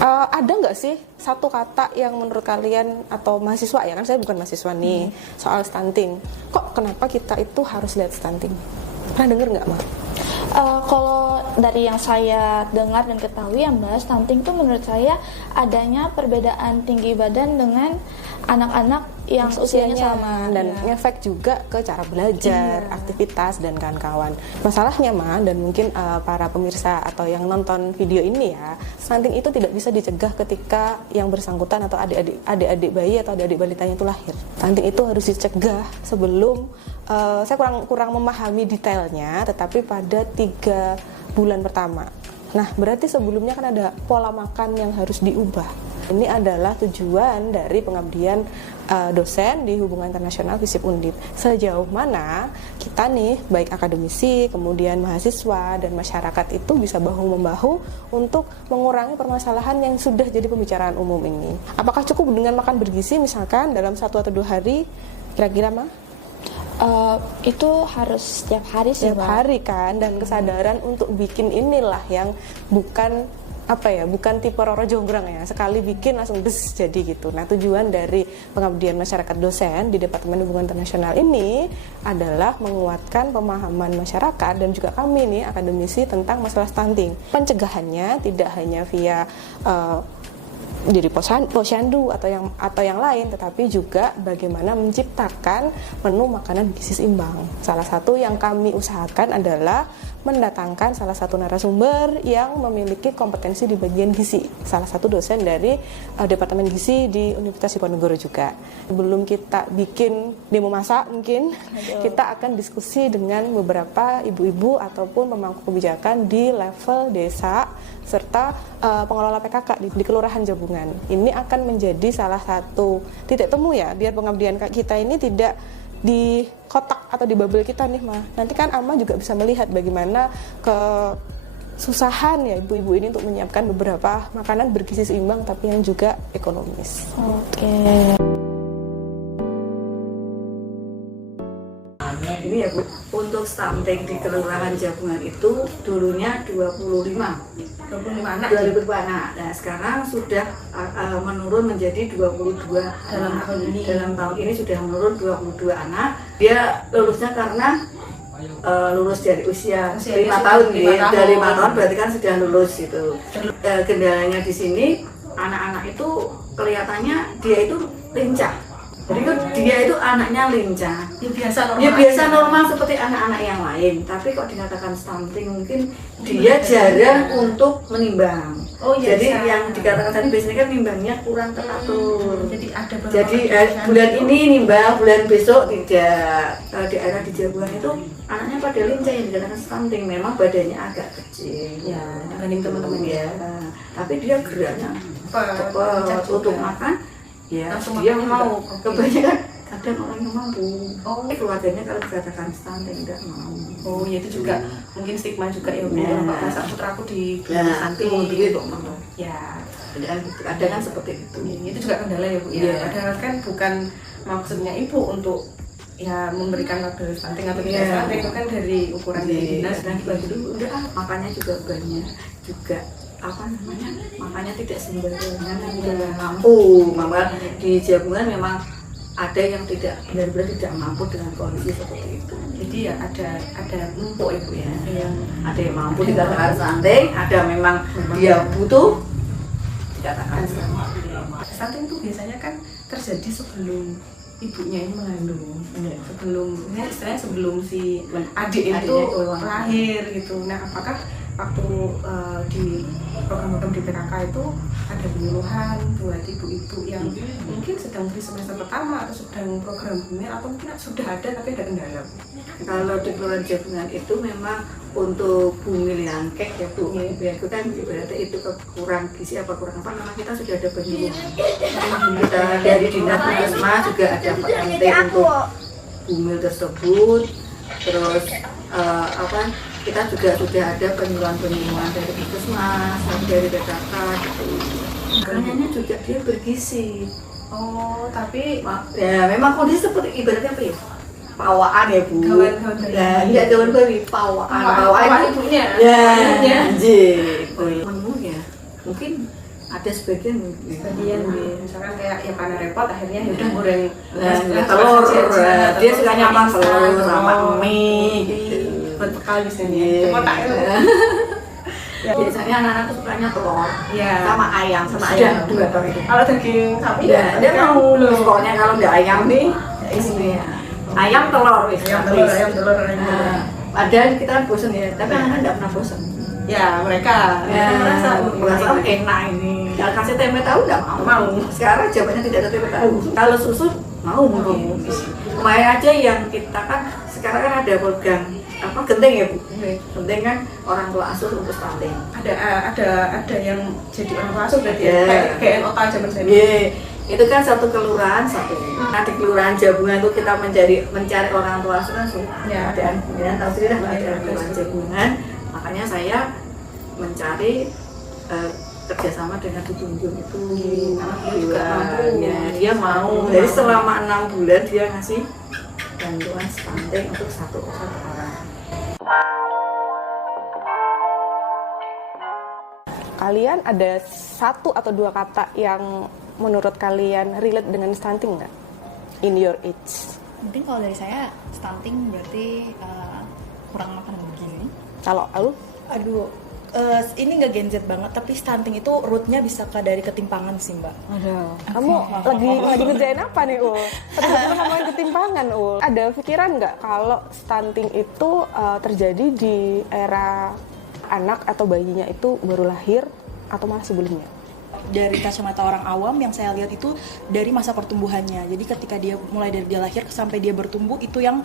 Ada nggak sih satu kata yang menurut kalian atau mahasiswa ya kan saya bukan mahasiswa nih soal stunting. Kok kenapa kita itu harus lihat stunting? Pernah denger nggak, Ma? Kalau dari yang saya dengar dan ketahui ya Mbak, stunting itu menurut saya adanya perbedaan tinggi badan dengan anak-anak yang usianya sama dan ngefek juga ke cara belajar, aktivitas dan kawan-kawan. Masalahnya dan mungkin para pemirsa atau yang nonton video ini ya, stunting itu tidak bisa dicegah ketika yang bersangkutan atau adik-adik bayi atau adik-adik balitanya itu lahir. Stunting itu harus dicegah sebelum saya kurang memahami detailnya, tetapi pada 3 bulan pertama. Nah, berarti sebelumnya kan ada pola makan yang harus diubah. Ini adalah tujuan dari pengabdian dosen di Hubungan Internasional FISIP Undip. Sejauh mana kita nih, baik akademisi, kemudian mahasiswa, dan masyarakat itu bisa bahu-membahu untuk mengurangi permasalahan yang sudah jadi pembicaraan umum ini. Apakah cukup dengan makan bergizi misalkan dalam 1 atau 2 hari? Kira-kira, Ma? Itu harus setiap hari sih, setiap hari kan, dan kesadaran untuk bikin inilah yang bukan tipe Roro Jonggrang ya, sekali bikin langsung des jadi gitu. Nah, tujuan dari pengabdian masyarakat dosen di Departemen Hubungan Internasional ini adalah menguatkan pemahaman masyarakat dan juga kami nih akademisi tentang masalah stunting. Pencegahannya tidak hanya via dari posyandu atau yang lain, tetapi juga bagaimana menciptakan menu makanan gizi seimbang. Salah satu yang kami usahakan adalah mendatangkan salah satu narasumber yang memiliki kompetensi di bagian gizi, salah satu dosen dari Departemen Gizi di Universitas Diponegoro juga. Sebelum kita bikin demo masak mungkin kita akan diskusi dengan beberapa ibu-ibu ataupun pemangku kebijakan di level desa serta pengelola PKK di Kelurahan Jabungan. Ini akan menjadi salah satu titik temu ya, biar pengabdian kita ini tidak di kotak atau di bubble kita nih, Ma. Nanti kan Ama juga bisa melihat bagaimana kesusahan ya ibu-ibu ini untuk menyiapkan beberapa makanan bergizi seimbang tapi yang juga ekonomis. Oke. Ini ya Bu, untuk stunting di Kelurahan Jabungan itu dulunya 25 anak. Nah, sekarang sudah menurun menjadi 22 dalam tahun ini sudah menurun 22 anak. Dia lulusnya karena lulus dari usia 5 tahun ya. Dari 5 tahun berarti kan sudah lulus itu. Kendalanya di sini anak-anak itu kelihatannya dia itu lincah. Jadi dia itu anaknya lincah. Ya biasa normal seperti anak-anak yang lain. Tapi kok dikatakan stunting mungkin dia jarang untuk menimbang. Jadi yang dikatakan tadi biasanya kan nimbangnya kurang teratur. Jadi bulan ini nimbang, bulan besok tidak. Daerah di Jabungan itu anaknya pada lincah yang dikatakan stunting. Memang badannya agak kecil. Ya, dibanding teman-teman ya. Tapi dia geraknya cepat untuk makan. Ya, dia mau. Kebanyakan kadang orang yang mampu. Keluarganya kalau dikatakan stunting tidak mau. Oh, ya itu juga mungkin stigma juga ya Bu. Masa putraku di stunting gitu. Ya, ada kan seperti itu. Itu juga kendala ya Bu. Ya, padahal kan bukan maksudnya Ibu untuk ya memberikan label stunting atau tidak stunting, itu kan dari ukuran dari dinas dan dibagi dulu. Makannya juga banyak juga. Makanya tidak sembarangan, tidak mampu. Mama di Jabungan memang ada yang benar-benar tidak mampu dengan kondisi seperti itu. Jadi ya ada numpuk Ibu ya. Ada yang mampu dikatakan stunting, ada memang dia butuh dikatakan stunting. Stunting itu biasanya kan terjadi sebelum ibunya ini mengandung, sebelum si adik itu lahir gitu. Nah, apakah waktu di program-program di PKK itu ada penyuluhan buat ibu-ibu yang mungkin sedang di semester pertama atau sedang program hamil atau mungkin sudah ada tapi ada kendala? Kalau di Kelurahan Jabungan itu memang untuk bumil yang kek ya Bu, itu kan berarti itu kurang gizi apa kurang apa, memang kita sudah ada penyuluhan. Kita dari Dinas Puskesmas juga ada PMT untuk bumil tersebut. Terus kita juga sudah ada penyuluhan dari Puskesmas, dari PKK gitu. Makanannya juga dia bergizi. Tapi ya memang kondisi seperti ibaratnya apa ya? Pawaan ya Bu. Enggak gawan bayi, pawaan ibunya. Ya, anjir. Menu ya mungkin ada sebagian Bagian misalkan kayak ya karena repot akhirnya ya udah goreng telur, dia sukanya apa instan, telur sama mie gitu. buat bekal biasanya kotak itu. Ya, biasanya anak-anak tuh sukanya telur Ya. sama ayam, Sama sudah ayam. dua tor itu. Kalau daging sapi Ya, dia mau belum. pokoknya kalau nggak ayam nih ini ya. Ayam telur wis. Ayam habis. telur. Nah, padahal kita kan bosan ya, tapi anak-anak nggak pernah bosan. Ya mereka merasa enak ini. Kalau kasih tempe tahu nggak mau. Sekarang jawabannya tidak ada tempe tahu. Kalau susu mau mungkin. Kemarin aja yang kita kan sekarang kan ada program apa genteng ya Bu? Genteng kan orang tua asuh untuk stunting. ada yang jadi orang tua asuh berarti Ya. kayak OTA zaman saya. Iya, itu kan satu kelurahan satu. Nah di kelurahan Jabungan itu kita mencari orang tua asuh kan Ya. keadaan kemudian tahu sendiri lah Ya, keadaan kelurahan Jabungan. Makanya saya mencari kerjasama dengan Dutunjung itu. Karena dia juga mampu. Ya, dia mau. Jadi selama 6 bulan dia ngasih bantuan stunting untuk satu orang. Kalian ada satu atau dua kata yang menurut kalian relate dengan stunting nggak? In your age. Mungkin kalau dari saya stunting berarti kurang makan bergizi. Kalau lu? Aduh, ini nggak Gen Z banget, tapi stunting itu rootnya bisa dari ketimpangan sih mbak. Kamu lagi ngerjain apa nih Ul? Tiba-tiba ngomongin ketimpangan Ul. Ada pikiran nggak kalau stunting itu terjadi di era anak atau bayinya itu baru lahir atau malah sebelumnya? Dari kacamata orang awam yang saya lihat itu dari masa pertumbuhannya. Jadi ketika dia mulai dari dia lahir sampai dia bertumbuh itu yang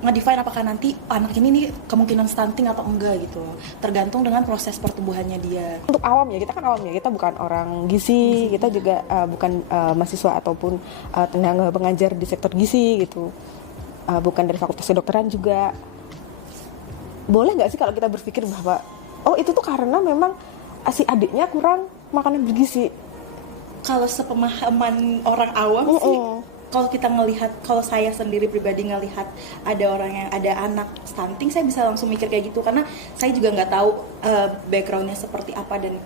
ngedefine apakah nanti anak ini nih kemungkinan stunting atau enggak gitu. Tergantung dengan proses pertumbuhannya dia. Untuk awam ya, kita kan awam ya, kita bukan orang gizi, kita juga bukan mahasiswa ataupun tenaga pengajar di sektor gizi gitu, bukan dari fakultas kedokteran juga. Boleh nggak sih kalau kita berpikir bahwa oh itu tuh karena memang si adiknya kurang makanan bergizi? Kalau sepemahaman orang awam sih, kalau kita ngelihat, kalau saya sendiri pribadi ngelihat ada orang yang ada anak stunting, saya bisa langsung mikir kayak gitu karena saya juga nggak tahu backgroundnya seperti apa dan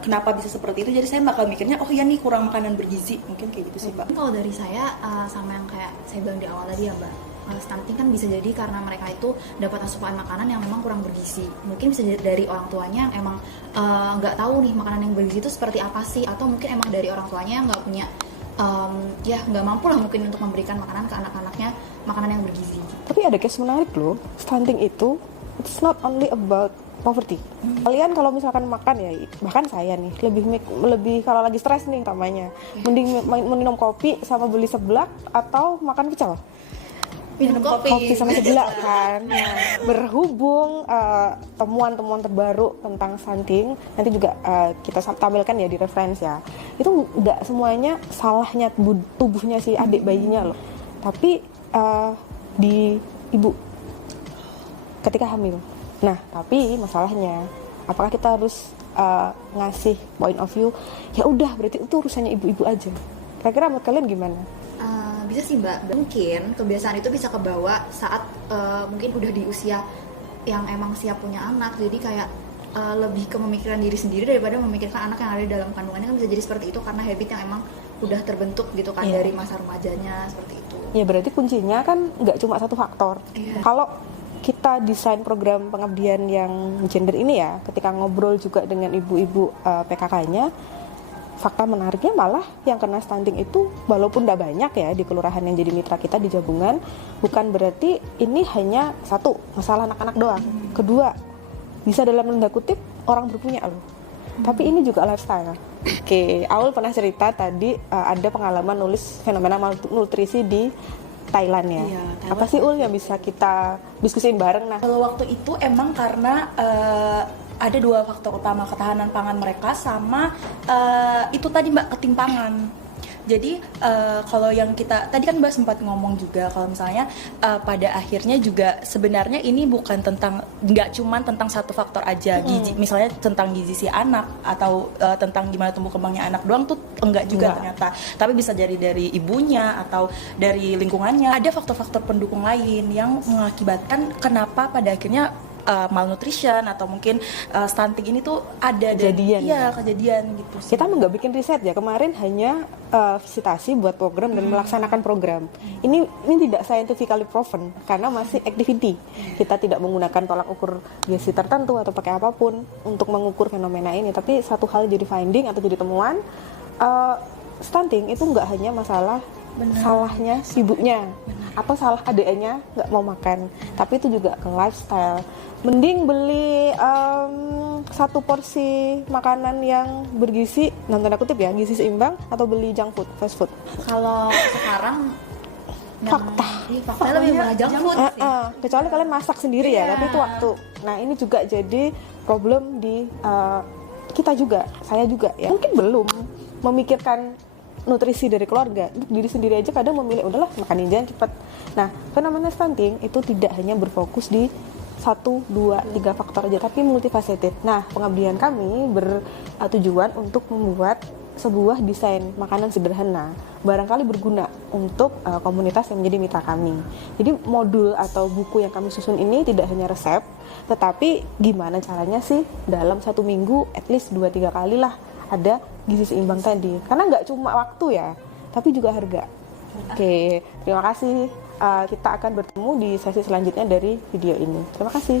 kenapa bisa seperti itu. Jadi saya bakal mikirnya oh ya nih kurang makanan bergizi, mungkin kayak gitu sih Mbak. Kalau dari saya sama yang kayak saya bilang di awal tadi ya Mbak, stunting kan bisa jadi karena mereka itu dapat asupan makanan yang memang kurang bergizi. Mungkin bisa jadi dari orang tuanya yang emang nggak tahu nih makanan yang bergizi itu seperti apa sih, atau mungkin emang dari orang tuanya yang nggak punya ya nggak mampu lah mungkin untuk memberikan makanan ke anak-anaknya makanan yang bergizi. Tapi ada case menarik loh, stunting itu it's not only about poverty. Kalian kalau misalkan makan ya, bahkan saya nih lebih kalau lagi stres nih utamanya, mending minum kopi sama beli seblak atau makan pecel. Minum kopi Sama seblak kan. Berhubung temuan-temuan terbaru tentang stunting nanti juga kita tampilkan ya di referensi ya. Itu nggak semuanya salahnya tubuhnya si adik bayinya loh, tapi di ibu ketika hamil. Nah tapi masalahnya apakah kita harus ngasih point of view ya udah berarti itu urusannya ibu-ibu aja? Kira-kira menurut kalian gimana? Bisa sih Mbak, mungkin kebiasaan itu bisa kebawa saat mungkin udah di usia yang emang siap punya anak, jadi kayak lebih ke memikirkan diri sendiri daripada memikirkan anak yang ada di dalam kandungannya. Kan bisa jadi seperti itu karena habit yang emang udah terbentuk gitu kan dari masa remajanya seperti itu. Ya berarti kuncinya kan nggak cuma satu faktor. Kalau kita desain program pengabdian yang gender ini ya, ketika ngobrol juga dengan ibu-ibu PKK-nya, fakta menariknya malah yang kena stunting itu walaupun tidak banyak ya di kelurahan yang jadi mitra kita di Jabungan, bukan berarti ini hanya satu masalah anak-anak doang. Kedua, bisa dalam tanda kutip orang berpunya loh. Tapi ini juga lifestyle. Oke, Aul pernah cerita tadi ada pengalaman nulis fenomena malnutrisi di Thailand ya. Iya, Thailand. Apa sih Ul yang bisa kita diskusiin bareng? Nah, Kalau waktu itu emang karena ada dua faktor utama, ketahanan pangan mereka sama itu tadi Mbak, ketimpangan. Jadi kalau yang kita tadi kan Mbak sempat ngomong juga kalau misalnya pada akhirnya juga sebenarnya ini bukan tentang, nggak cuman tentang satu faktor aja, gizi, misalnya tentang gizi si anak atau tentang gimana tumbuh kembangnya anak doang tuh enggak juga ternyata, tapi bisa jadi dari ibunya atau dari lingkungannya. Ada faktor-faktor pendukung lain yang mengakibatkan kenapa pada akhirnya malnutrition atau mungkin stunting ini tuh ada Kejadian. kejadian gitu sih. Kita nggak bikin riset ya, kemarin hanya visitasi buat program dan melaksanakan program. Ini tidak scientifically proven karena masih activity. Kita tidak menggunakan tolak ukur Gizi tertentu atau pakai apapun untuk mengukur fenomena ini. Tapi satu hal jadi finding atau jadi temuan, stunting itu nggak hanya masalah salahnya ibunya atau salah adiknya nggak mau makan, tapi itu juga ke lifestyle. Mending beli satu porsi makanan yang bergizi, dalam tanda kutip ya, gizi seimbang, atau beli junk food, fast food. Kalau sekarang Fakta. fakta lebih malah junk food sih. Kecuali kalian masak sendiri ya, tapi itu waktu. Nah ini juga jadi problem di kita juga, saya juga ya. Mungkin belum memikirkan nutrisi dari keluarga, untuk diri sendiri aja kadang memilih udahlah makan aja cepat. Nah fenomena stunting itu tidak hanya berfokus di 1, 2, 3 faktor aja, tapi multifaceted. Nah pengabdian kami bertujuan untuk membuat sebuah desain makanan sederhana, barangkali berguna untuk komunitas yang menjadi mitra kami. Jadi modul atau buku yang kami susun ini tidak hanya resep, tetapi gimana caranya sih dalam 1 minggu at least 2-3 kali lah ada gizi seimbang tadi. Karena nggak cuma waktu ya, tapi juga harga. Oke, terima kasih. Kita akan bertemu di sesi selanjutnya dari video ini. Terima kasih.